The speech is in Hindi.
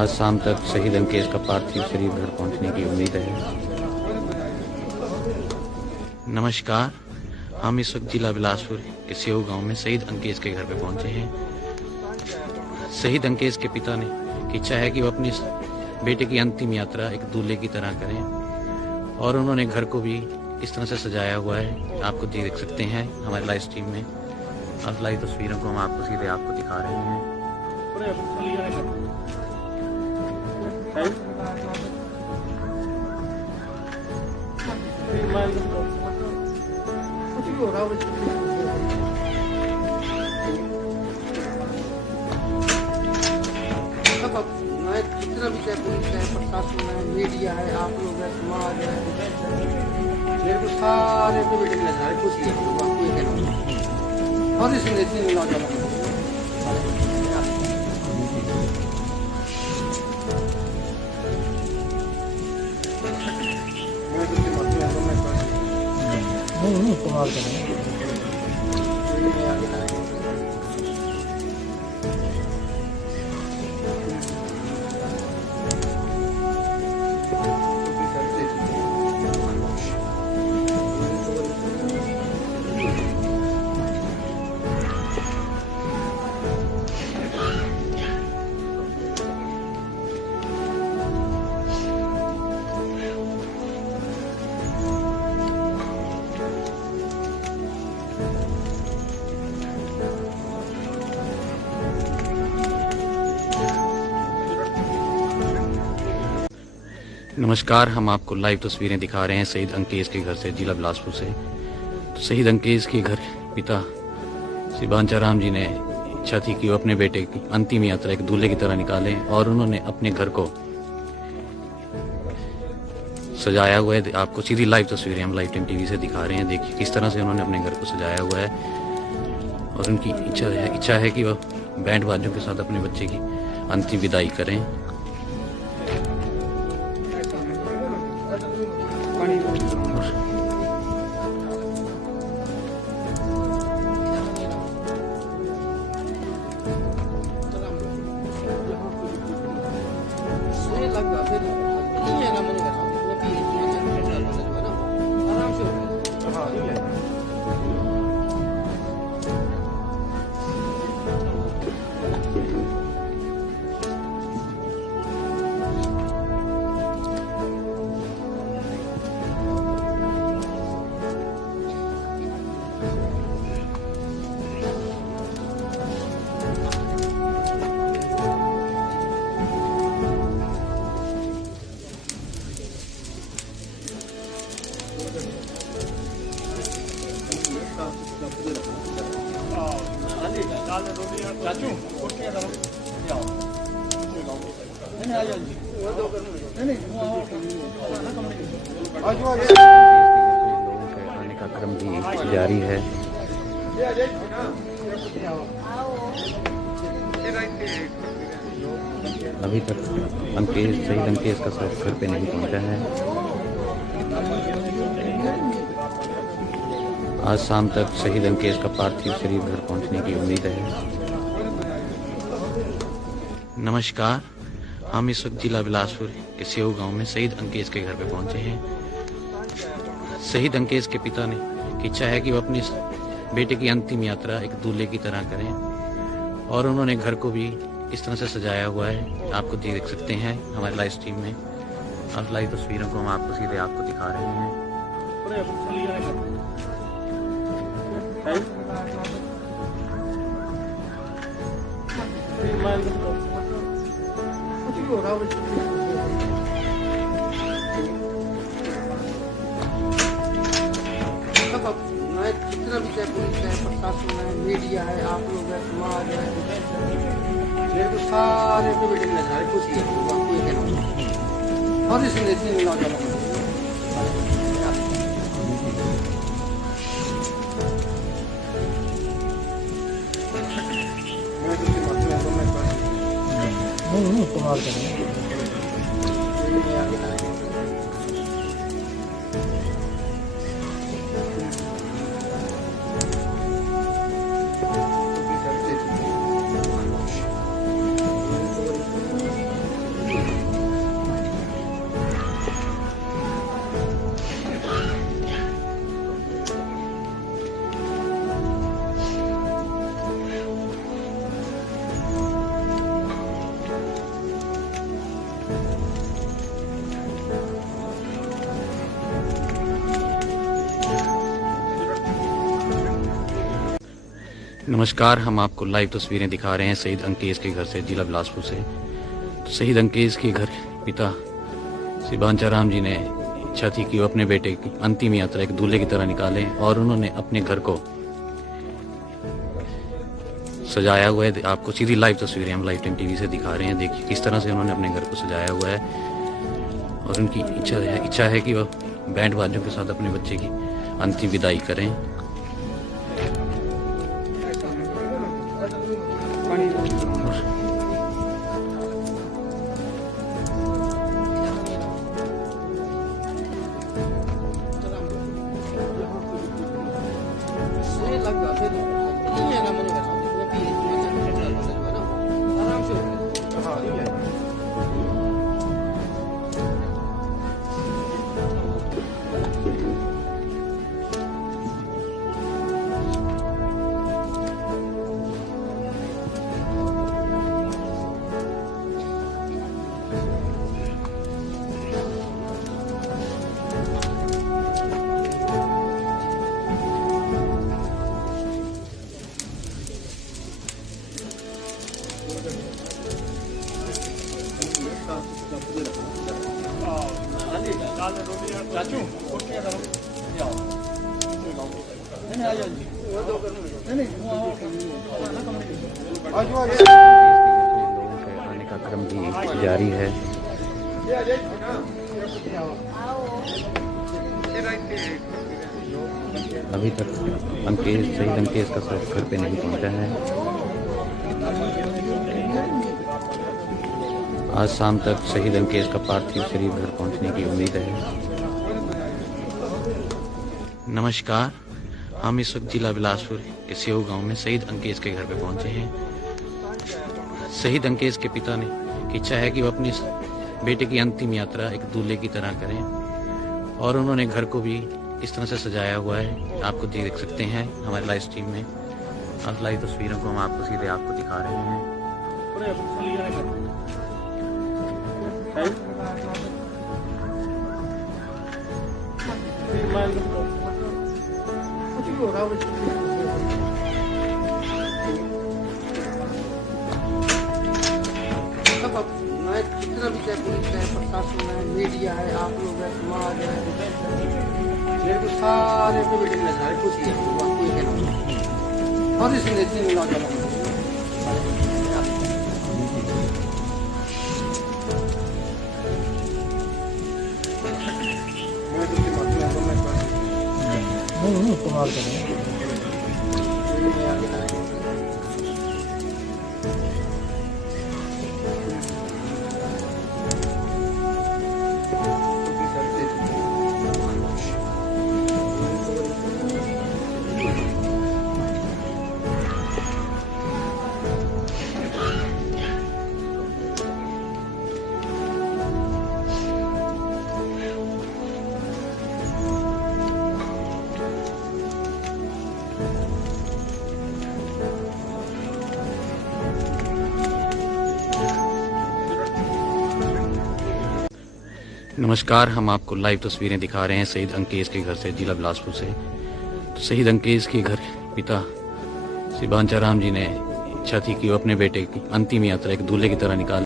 आज शाम तक शहीद अंकेश का पार्थिव शरीर घर पहुंचने की उम्मीद है। नमस्कार, हम इस वक्त जिला बिलासपुर के सेऊ गांव में शहीद अंकेश के घर पे पहुंचे हैं। शहीद अंकेश के पिता ने की इच्छा है कि वो अपने बेटे की अंतिम यात्रा एक दूल्हे की तरह करें और उन्होंने घर को भी इस तरह से सजाया हुआ है। आपको देख सकते हैं हमारे लाइव स्ट्रीम में, अब लाइव तस्वीरों को हम आपको सीधे आपको दिखा रहे हैं। जितना भी चाहे पुलिस है, प्रशासन है, मीडिया है, आप लोग है, समाज है, मेरे को सारे को बेटे मिला है, कुछ ही है, आपको ये कहना बहुत ही संदेश मिला जाता है। कुमार नमस्कार, हम आपको लाइव तस्वीरें दिखा रहे हैं शहीद अंकेश के घर से, जिला बिलासपुर से। तो शहीद अंकेश के घर पिता श्री बांचाराम जी ने इच्छा थी कि वो अपने बेटे की अंतिम यात्रा एक दूल्हे की तरह निकालें और उन्होंने अपने घर को सजाया हुआ है। आपको सीधी लाइव तस्वीरें हम लाइव टीवी से दिखा रहे हैं। देखिए किस तरह से उन्होंने अपने घर को सजाया हुआ है और उनकी इच्छा है कि वह बैंड बाजों के साथ अपने बच्चे की अंतिम विदाई करें। आने का क्रम भी जारी है। अभी तक शहीद अंकेश का शव घर पे नहीं पहुंचा है। आज शाम तक शहीद अंकेश का पार्थिव शरीर घर पहुंचने की उम्मीद है। नमस्कार, हम इस वक्त जिला बिलासपुर के सेऊ गांव में शहीद अंकेश के घर पे पहुंचे हैं। शहीद अंकेश के पिता ने की इच्छा है कि वो अपने बेटे की अंतिम यात्रा एक दूल्हे की तरह करें और उन्होंने घर को भी इस तरह से सजाया हुआ है। आपको देख सकते हैं हमारे लाइव स्ट्रीम में, अब लाइव तस्वीरों को हम आपको सीधे आपको दिखा रहे हैं। जितना भी चाहे पुलिस है, प्रशासन है, मीडिया है, आप लोग है, समाज है, मेरे को सारे को बेटे मिला है, कुछ ही है, आपको ये कहना बहुत ही संदेश मिला जाता है। कुमार नमस्कार, हम आपको लाइव तस्वीरें दिखा रहे हैं शहीद अंकेश के घर से, जिला बिलासपुर से। तो शहीद अंकेश के घर पिता श्री बांचाराम जी ने इच्छा थी कि वो अपने बेटे की अंतिम यात्रा एक दूल्हे की तरह निकालें, और उन्होंने अपने घर को सजाया हुआ है। आपको सीधी लाइव तस्वीरें हम लाइव टीवी से दिखा रहे हैं। देखिए किस तरह से उन्होंने अपने घर को सजाया हुआ है, और उनकी इच्छा है कि वह बैंड बाजों के साथ अपने बच्चे की अंतिम विदाई करें। आने का क्रम भी जारी है। अभी तक शहीद अंकेश का शव घर पे नहीं पहुंचा है। आज शाम तक शहीद अंकेश का पार्थिव शरीर घर पहुंचने की उम्मीद है। नमस्कार, हम इस वक्त जिला बिलासपुर के सेऊ गांव में शहीद अंकेश के घर पे पहुंचे हैं। शहीद अंकेश के पिता ने की इच्छा है कि वो अपने बेटे की अंतिम यात्रा एक दूल्हे की तरह करें, और उन्होंने घर को भी इस तरह से सजाया हुआ है। आपको देख सकते हैं हमारे लाइव स्ट्रीम में। अब लाइव तस्वीरों को हम आपको सीधे आपको दिखा रहे हैं। जितना भी चाहे पुलिस है, प्रशासन है, मीडिया है, आप लोग है, समाज है, मेरे को सारे पे बेटे मिले सारे खुशी है। आपको ये कहना बहुत ही सुंदर मिला चला। कमाल करें नमस्कार, हम आपको लाइव तस्वीरें दिखा रहे हैं शहीद अंकेश के घर से, जिला बिलासपुर से। तो शहीद अंकेश के घर पिता श्री बांचाराम जी ने इच्छा थी कि वो अपने बेटे की अंतिम यात्रा एक दूल्हे की तरह निकालें।